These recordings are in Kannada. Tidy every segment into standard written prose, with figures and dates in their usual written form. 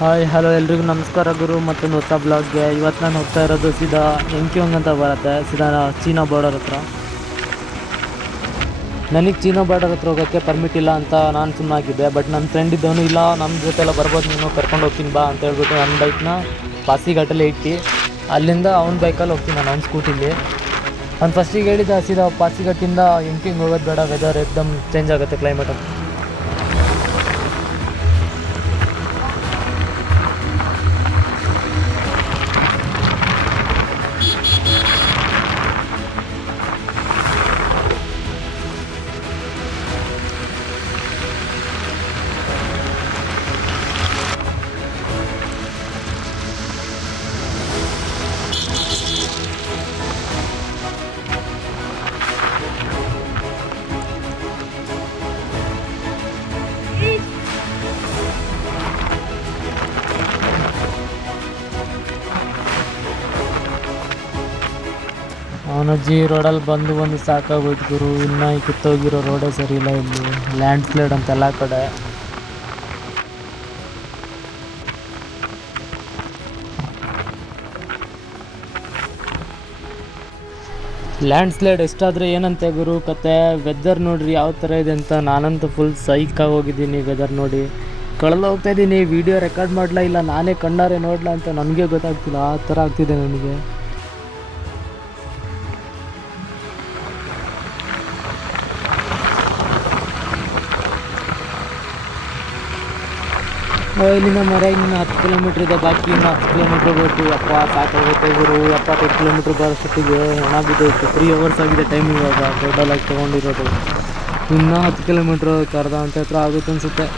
ಹಾಯ್ ಹಲೋ ಎಲ್ರಿಗೂ ನಮಸ್ಕಾರ ಗುರು. ಮತ್ತೊಂದು ಹೊಸ ಬ್ಲಾಗ್ಗೆ. ಇವತ್ತು ನಾನು ಹೋಗ್ತಾ ಇರೋದು ಸೀದಾ ಎಂಕ್ಯೋಂಗ್ ಅಂತ ಬರುತ್ತೆ, ಸೀದಾ ಚೀನಾ ಬಾರ್ಡರ್ ಹತ್ರ. ನನಗೆ ಚೀನಾ ಬಾರ್ಡರ್ ಹತ್ರ ಹೋಗೋಕ್ಕೆ ಪರ್ಮಿಟ್ ಇಲ್ಲ ಅಂತ ನಾನು ಸುಮ್ಮನಾಗಿದ್ದೆ. ಬಟ್ ನನ್ನ ಫ್ರೆಂಡ್ ಇದ್ದವನು, ಇಲ್ಲ ನಮ್ಮ ಜೊತೆ ಎಲ್ಲ ಬರ್ಬೋದು, ನೀನು ಕರ್ಕೊಂಡು ಹೋಗ್ತೀನಿ ಬಾ ಅಂತ ಹೇಳ್ಬಿಟ್ಟು ನನ್ನ ಬೈಕ್ನ ಪಾಸಿಘಾಟಲ್ಲಿ ಇಟ್ಟು ಅಲ್ಲಿಂದ ಅವ್ನ ಬೈಕಲ್ಲಿ ಹೋಗ್ತೀನಿ ನಾನು, ಅವ್ನ ಸ್ಕೂಟಿಲಿ. ನಾನು ಫಸ್ಟಿಗೆ ಹೇಳಿದ್ದೆ ಸೀದಾ ಪಾಸಿಘಾಟಿಂದ ಎಂಕ್ಯೋಂಗ್ ಹೋಗೋದು ಬೇಡ, ವೆದರ್ ಎಕ್ದಮ್ ಚೇಂಜ್ ಆಗುತ್ತೆ ಕ್ಲೈಮೇಟ್ ಅಂತ. ಅವನಜ್ಜಿ ರೋಡಲ್ಲಿ ಬಂದು ಸಾಕಾಗೋಯ್ತು ಗುರು. ಇನ್ನು ಈ ಕಿತ್ತೋಗಿರೋ ರೋಡೇ ಸರಿ ಇಲ್ಲ, ಇಲ್ಲಿ ಲ್ಯಾಂಡ್ ಸ್ಲೈಡ್ ಅಂತ ಎಲ್ಲ ಕಡೆ. ಲ್ಯಾಂಡ್ ಸ್ಲೈಡ್ ಎಷ್ಟಾದರೆ ಏನಂತೆ ಗುರು ಕತೆ. ವೆದರ್ ನೋಡ್ರಿ ಯಾವ ಥರ ಇದೆ ಅಂತ. ನಾನಂತೂ ಫುಲ್ ಸೈಕಾಗಿ ಹೋಗಿದ್ದೀನಿ ವೆದರ್ ನೋಡಿ. ಕಳೆದು ಹೋಗ್ತಾಯಿದ್ದೀನಿ, ವೀಡಿಯೋ ರೆಕಾರ್ಡ್ ಮಾಡಲ ಇಲ್ಲ ನಾನೇ ಕಣ್ಣಾರೆ ನೋಡಲ ಅಂತ ನನಗೆ ಗೊತ್ತಾಗ್ತಿಲ್ಲ, ಆ ಥರ ಆಗ್ತಿದೆ ನನಗೆ. ಇಲ್ಲಿಂದ ಮರ ಇನ್ನು 10 ಕಿಲೋಮೀಟ್ರ್ ಇದೆ ಬಾಕಿ, ಇನ್ನು 10 ಕಿಲೋಮೀಟ್ರ್ ಬೇಕು. ಅಪ್ಪ ಸಾಕಾಗುತ್ತೆ ಗುರು. 75 ಕಿಲೋಮೀಟ್ರ್ ಬರೋಷ್ಟೊತ್ತಿಗೆ ಹಣ ಬಿದ್ದೋಯ್ತು. 3 ಅವರ್ಸ್ ಆಗಿದೆ ಟೈಮ್ ಇವಾಗ ಟೋಟಲಾಗಿ ತೊಗೊಂಡಿರೋದು. ಇನ್ನೂ 10 ಕಿಲೋಮೀಟ್ರ್ ಅರ್ಧ ಗಂಟೆ ಹತ್ರ ಆಗುತ್ತೆ ಅನಿಸುತ್ತೆ.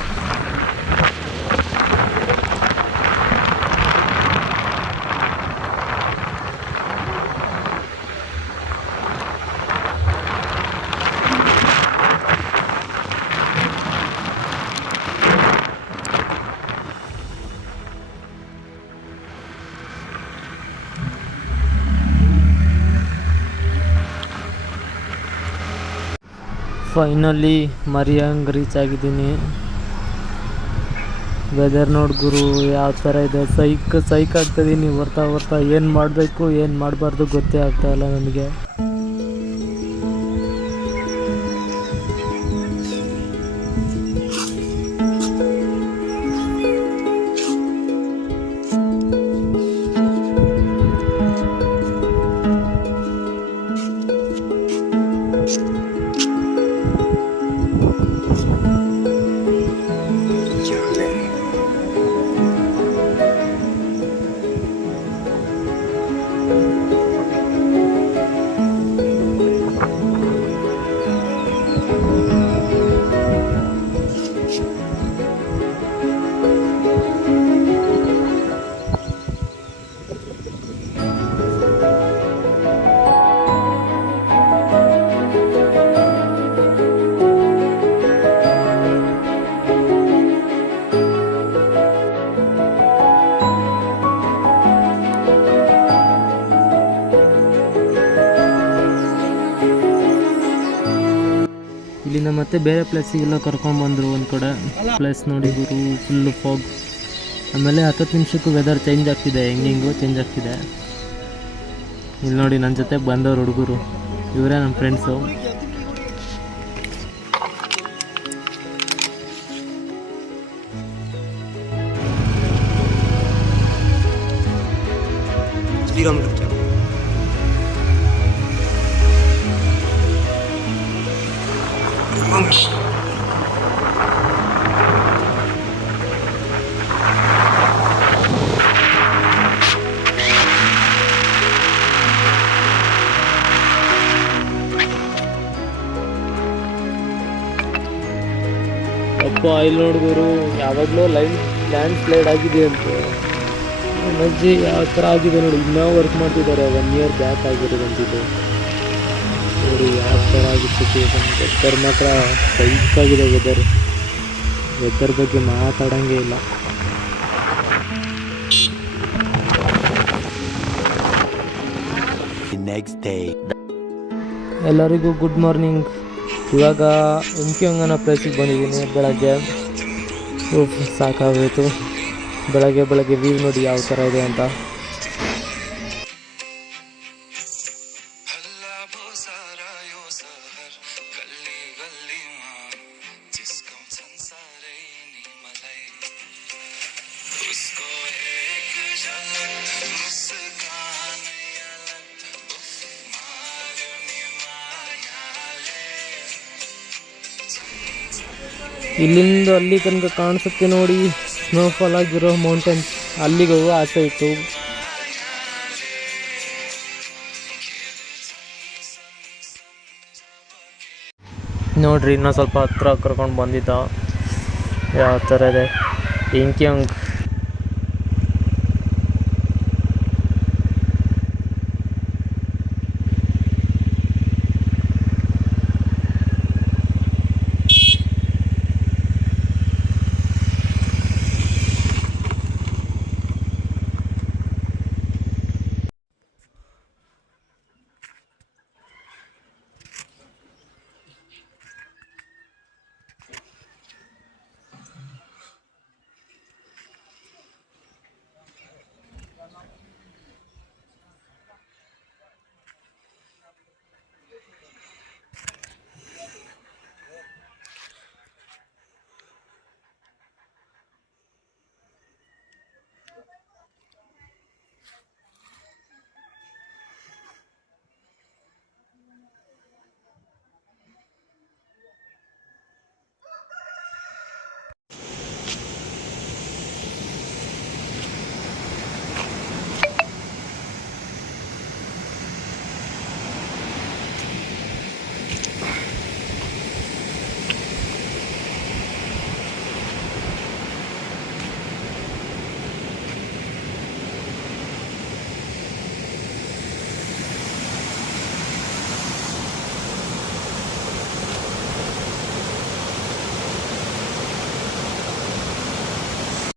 ಫೈನಲಿ ಮರಿಯಂಗೆ ರೀಚ್ ಆಗಿದ್ದೀನಿ. ವೆದರ್ ನೋಡಿ ಗುರು ಯಾವ ಥರ ಇದೆ, ಸೈಕ್ ಆಗ್ತಾಯಿದ್ದೀನಿ ಬರ್ತಾ. ಏನು ಮಾಡಬೇಕು ಏನು ಮಾಡಬಾರ್ದು ಗೊತ್ತೇ ಆಗ್ತಾಯಿಲ್ಲ ನನಗೆ. ಇಲ್ಲಿಂದ ಮತ್ತೆ ಬೇರೆ ಪ್ಲೇಸಿಗೆಲ್ಲ ಕರ್ಕೊಂಡ್ಬಂದರು. ಒಂದು ಕಡೆ ಪ್ಲೇಸ್ ನೋಡಿ ಗುರು, ಫುಲ್ಲು ಫಾಗ್. ಆಮೇಲೆ 10 ನಿಮಿಷಕ್ಕೂ ವೆದರ್ ಚೇಂಜ್ ಆಗ್ತಿದೆ, ಹೆಂಗೆಂಗೋ ಚೇಂಜ್ ಆಗ್ತಿದೆ. ಇಲ್ಲಿ ನೋಡಿ ನನ್ನ ಜೊತೆ ಬಂದವರು ಹುಡುಗರು, ಇವರೇ ನಮ್ಮ ಫ್ರೆಂಡ್ಸು. ಅಪ್ಪ ಇಲ್ಲಿ ನೋಡಿದ್ರು ಯಾವಾಗಲೂ ಲ್ಯಾಂಡ್ ಸ್ಲೈಡ್ ಆಗಿದೆ ಅಂತ. ಅಜ್ಜಿ ಯಾವ ಥರ ಆಗಿದೆ ನೋಡಿ, ಇನ್ನೂ ವರ್ಕ್ ಮಾಡ್ತಿದ್ದಾರೆ. 1 ಇಯರ್ ಬ್ಯಾಕ್ ಆಗಿರೋದಂತಿದ್ದು ನೋಡಿ ಯಾವ ಥರ ಆಗಿದೆ ಸಿಚುವೇಶನ್. ವೆದರ್ ಮಾತ್ರ ಸೈಕಾಗಿದೆ. ವೆದರ್ ಬಗ್ಗೆ ಮಾತಾಡೋಂಗೇ ಇಲ್ಲ. ಎಲ್ಲರಿಗೂ ಗುಡ್ ಮಾರ್ನಿಂಗ್. ಇವಾಗ ಎಂಕ್ಯೋಂಗ್ ಅನ್ನೋ ಪ್ಲೇಸಿಗೆ ಬಂದಿದ್ದೀನಿ ಬೆಳಗ್ಗೆ. ಸಾಕಾಗೋಯಿತು. ಬೆಳಗ್ಗೆ ಬೆಳಗ್ಗೆ ವ್ಯೂ ನೋಡಿ ಯಾವ ಥರ ಇದೆ ಅಂತ. ಇಲ್ಲಿಂದ ಅಲ್ಲಿ ತನಕ ಕಾಣಿಸುತ್ತೆ ನೋಡಿ ಸ್ನೋಫಾಲ್ ಆಗಿರೋ ಮೌಂಟೇನ್ಸ್. ಅಲ್ಲಿಗೆ ಹೋಗೋ ಆಸೆ ಇತ್ತು. ನೋಡ್ರಿ ಇನ್ನೂ ಸ್ವಲ್ಪ ಹತ್ರ ಕರ್ಕೊಂಡು ಬಂದಿದ್ದ ಯಾವ ಥರ ಇದೆ. ಇಂಕ್ಯಂಗ್